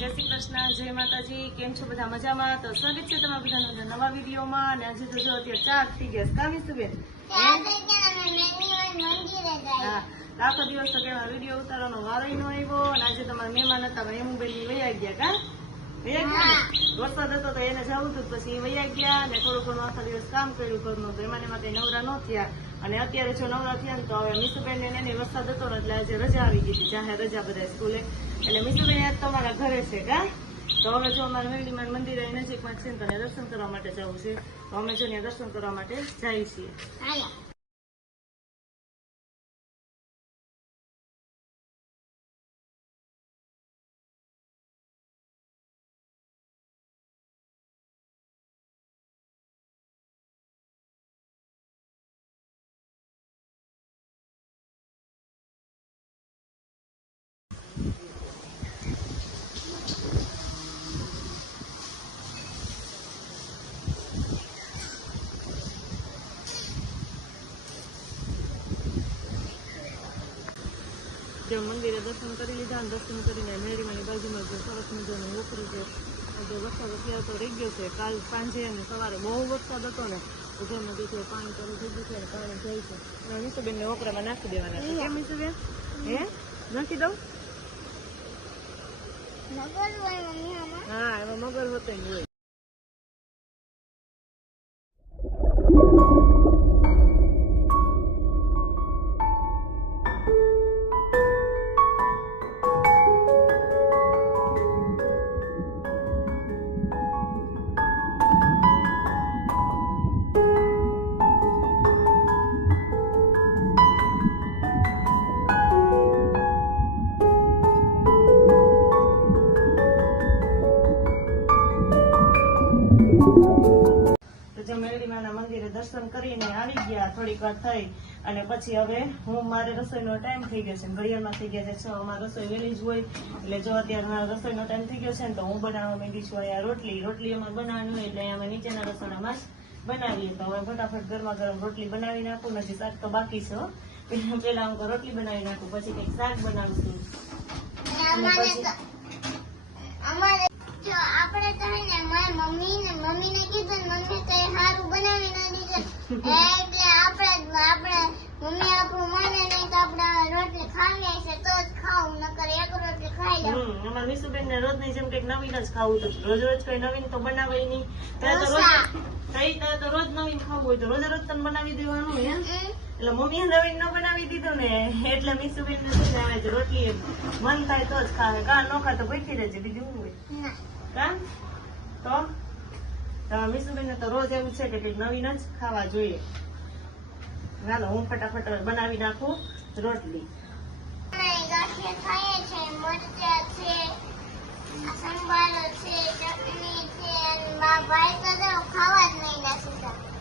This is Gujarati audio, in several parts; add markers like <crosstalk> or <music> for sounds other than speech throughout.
જય શ્રી કૃષ્ણ જય માતાજી કેમ છો બધા મજામાં? તો સ્વાગત છે તમારા બધાના બધા નવા વિડીયોમાં. અને આજે તો જો અત્યારે ચાર થઈ ગયા કાવી સુબેન હા આખો દિવસ તો કેવા વીડિયો ઉતારવાનો વારો નો ન આવ્યો. અને આજે તમારા મહેમાન હતા પણ એમ બેન વૈયા ગયા કા? વરસાદ હતો તો એને જવું હતું પછી એ વૈયા ગયા અને થોડું ઘણું આખો દિવસ કામ કર્યું ઘરનું. તો એમાં ને એમાં કઈ નવરા ન થયા. અને અત્યારે જો નવરા થયા તો હવે મીસુબેન ને એને વરસાદ હતો ને એટલે આજે રજા આવી ગઈ હતી. જાહેર રજા બધા સ્કૂલે. એટલે મીસુબેન આજ તમારા ઘરે છે કા? તો હવે જો અમારે મેરડીમાન મંદિર નજીકમાં છે ને તો ત્યાં દર્શન કરવા માટે જવું છે. તો અમે જો દર્શન કરવા માટે જઈએ છીએ. જે મંદિરે દર્શન કરી લીધા અને દર્શન કરીને મેળીમાંની બાજુમાં જે સરસ મજાનું વોકરું છે જે વરસાદ અત્યારે તો રહી ગયો છે. કાલ સાંજે અને સવારે બહુ વરસાદ હતો ને જેમાં દેખીએ પાણી ચાલુ થઈ છે અને પાણી જાય છે. અને મીસુબેનને વોકરામાં નાખી દેવાના છે. કેમ મીસુબેન હે? નાખી દઉં? હા એમાં મગર હોતો હોય. જે મેરડીમાના મંદિરે દર્શન કરીને આવી ગયા થોડીક વાર થઈ અને પછી હવે હું મારે રસોઈનો ટાઈમ થઈ ગયો છે ઘડિયાળમાં થઈ ગયા છે છ અમારે રસોઈ વહેલી જ હોય એટલે જો અત્યારે મારો રસોઈનો ટાઈમ થઈ ગયો છે ને તો હું બનાવવા માંગી છું અહીંયા રોટલી. રોટલી અમારે બનાવવાની હોય એટલે અમે નીચેના રસોડામાં જ બનાવીએ. તો હવે ફટાફટ ગરમા ગરમ રોટલી બનાવી નાખું નથી શાક તો બાકી છે. પેલા હું રોટલી બનાવી નાખું પછી કંઈક શાક બનાવું છું પછી અમારે જો આપણે તો હે ને મારી મમ્મી ને મમ્મી ને કીધું મમ્મી કઈ સારું બનાવી ન દીધું <laughs> એટલે આપણે આપણે મમ્મી આપણું માને નહીં તો આપણે રોટલી ખાવી છે તો જ ખાવું નકર એક રોટલી ખાઈ લઉં હમ, અમારા મીસુબેન ને રોજની જેમ કંઈક નવીન જ ખાવું તો રોજ રોજ કઈ નવીન તો બનાવે નહીં તો રોજ. કઈ તો રોજ નવીન ખાવું હોય તો રોજ રોજ તને બનાવી દેવાનું હે. એટલે મમ્મીએ નવીન ન બનાવી દીધું ને એટલે મીસુબેન ને શું આવે રોટલી મન થાય તો જ ખાવે કા ન ખાતો બેઠી ભૂખી રહેજે બીજું હોય ના. કા તો મીસુબેન તો રોજ એવું છે કે કંઈક નવીન જ ખાવા જોઈએ. ચાલો, હું ફટાફટ બનાવી નાખું રોટલી.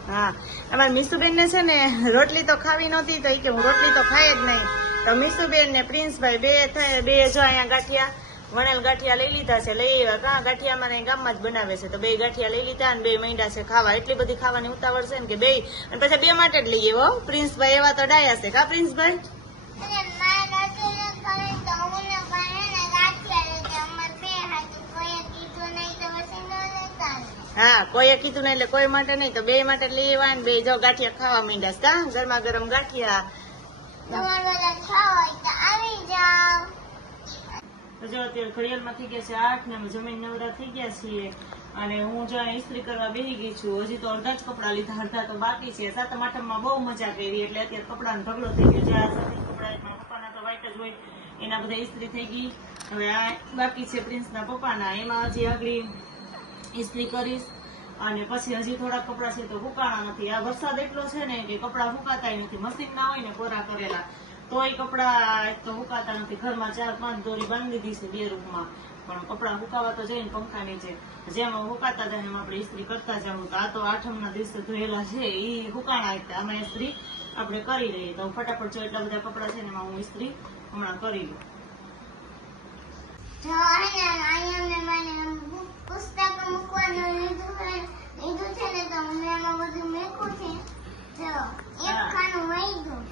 હા, અમારે મીસુબેન ને છે ને રોટલી તો ખાવી નહોતી, તો કે હું રોટલી તો ખાય જ નહીં. તો મીસુબેન ને પ્રિન્સભાઈ બે થાય, બે જો અહીંયા ગાંઠિયા. વણેલ ગાંઠિયા લઈ લીધા છે લઈ આવ્યા. કાં ગાંઠિયા અમારે ગામમાં જ બનાવે છે. તો બે ગાંઠિયા લઈ લીધા અને બે મૈંડા છે ખાવા. એટલી બધી ખાવાની ઉતાવળ છે ને કે બે. અને પછી બે માટે જ લઈએ હો. પ્રિન્સભાઈ એવા તો ડાયા છે. કા પ્રિન્સભાઈ? હું કોઈએ કીધું નહીં એટલે કોઈ માટે નહીં. તો બે માટે લઈ આવ્યા ને બે. જો ગાંઠિયા ખાવા માંડ્યા છે ગરમા ગરમ ગાંઠિયા. ખાવા હોય તો આવી જાઓ. અને હું જો ઇસ્ત્રી કરવા બેસી ગઈ છું, હજી તો અડધા જ કપડાં લીધા, અડધા તો બાકી છે. સાતમ, આઠમમાં બહુ મજા કરી, એટલે અત્યારે કપડાનો ઢગલો થઈ ગયો છે. તો white જ હોય, એના બધા ઇસ્ત્રી થઈ ગઈ. હવે આ બાકી છે પ્રિન્સના પપ્પાના. એમાં હજી આગળ ઇસ્ત્રી કરીશ. અને પછી હજી થોડા કપડાં છે તો સુકાણા નથી. આ વરસાદ એટલો છે ને કે કપડાં સુકાતા નથી. મશીન ના હોય ને કોરા કરેલા. તોય કપડા તો હુકાતા નથી. ઘરમાં ચાર પાંચ દોરી બાંધી દીધી છે બે રૂમમાં. પણ કપડાં હુકાવા તો જઈને પંખા નીચે. જેમ હુકાતા જાય એમ આપણે ઇસ્ત્રી કરતા જવું તો આ તો આઠમના દિવસે ધોયેલા છે એ હુકાણા અમે ઇસ્ત્રી આપણે કરી લઈએ. તો ફટાફટ જો એટલા બધા કપડાં છે ને એમાં હું ઇસ્ત્રી હમણાં કરી લઉં જો હે ને અહીંયા મેં મને પુસ્તક મૂકવાનું લીધું છે લીધું છે ને તો મેં એમાં બધું મૂક્યું છે જો એક હા. ખાનું વહી ગયું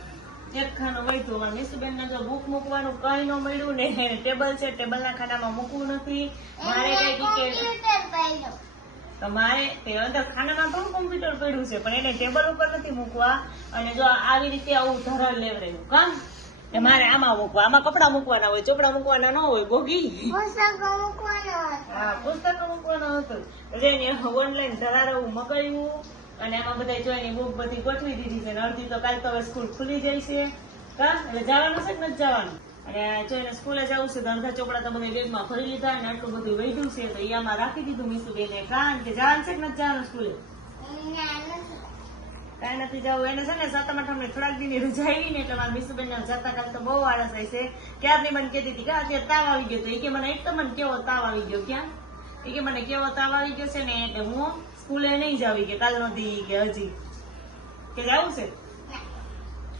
એક ખાનું વૈતું અમારા મીસુબેન ને જો બુક મૂકવાનું કઈ ન મળ્યું ને ટેબલ છે ટેબલ ના ખાનામાં મૂકવું નથી. મારે કઈ કે કોમ્પ્યુટર મારે તે અંદર ખાનામાં પણ કોમ્પ્યુટર પડ્યું છે પણ એને ટેબલ ઉપર નથી મૂકવા. અને જો આવી રીતે આવું ધરણ લેવડાવ્યું કામ કે? મારે આમાં મૂકવા આમાં કપડા મૂકવાના હોય ચોપડા મૂકવાના ન હોય ભોગી. પુસ્તકો મૂકવાનો હતો. હા પુસ્તકો મૂકવાનો હતો. એટલે એને ઓનલાઈન ધરારવું મગાવ્યું અને એમાં બધા જો એની બુક બધી ગોઠવી દીધી છે અડધી તો કાલ તો હવે સ્કૂલ ખુલી જાય છે. કા એટલે જવાનું છે કે નથી જવાનું? અને જો એને સ્કૂલે જવું છે તો ચોપડા તો બધા બેગમાં ભરી લીધા અને આટલું બધું વૈધું છે, તો આમાં રાખી દીધું મીસુબેને. કારણ કે જવાનું છે કે નથી જવાનું સ્કૂલે. કાંઈ નથી જવું. એને છે ને સાતમ આઠમ ને થોડાક દી રજા આવી ને એટલે મારા મીસુબેન જતા બહુ આળસ આવી છે. ક્યારની મને કહેતી હતી કે અત્યારે તાવ આવી ગયો તો એ કે મને એક તો મને કેવો તાવ આવી ગયો ક્યાં? એ કે મને કેવો તાવ આવી ગયો છે ને એટલે હું સ્કૂલે નહીં જાવી કે કાલ નથી કે હજી. કે જવું છે?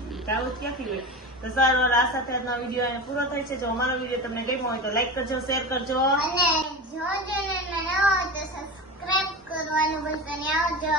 જ ક્યાંથી હોય તો સારો આ સાથે આજનો વીડિયો એને પૂરો થાય છે. જો અમારો વીડિયો તમને ગમ્યો હોય તો લાઈક કરજો શેર કરજો. અને જો જો ને નવો તો સબસ્ક્રાઇબ કરવાનું ભૂલતા નહીં. આવજો.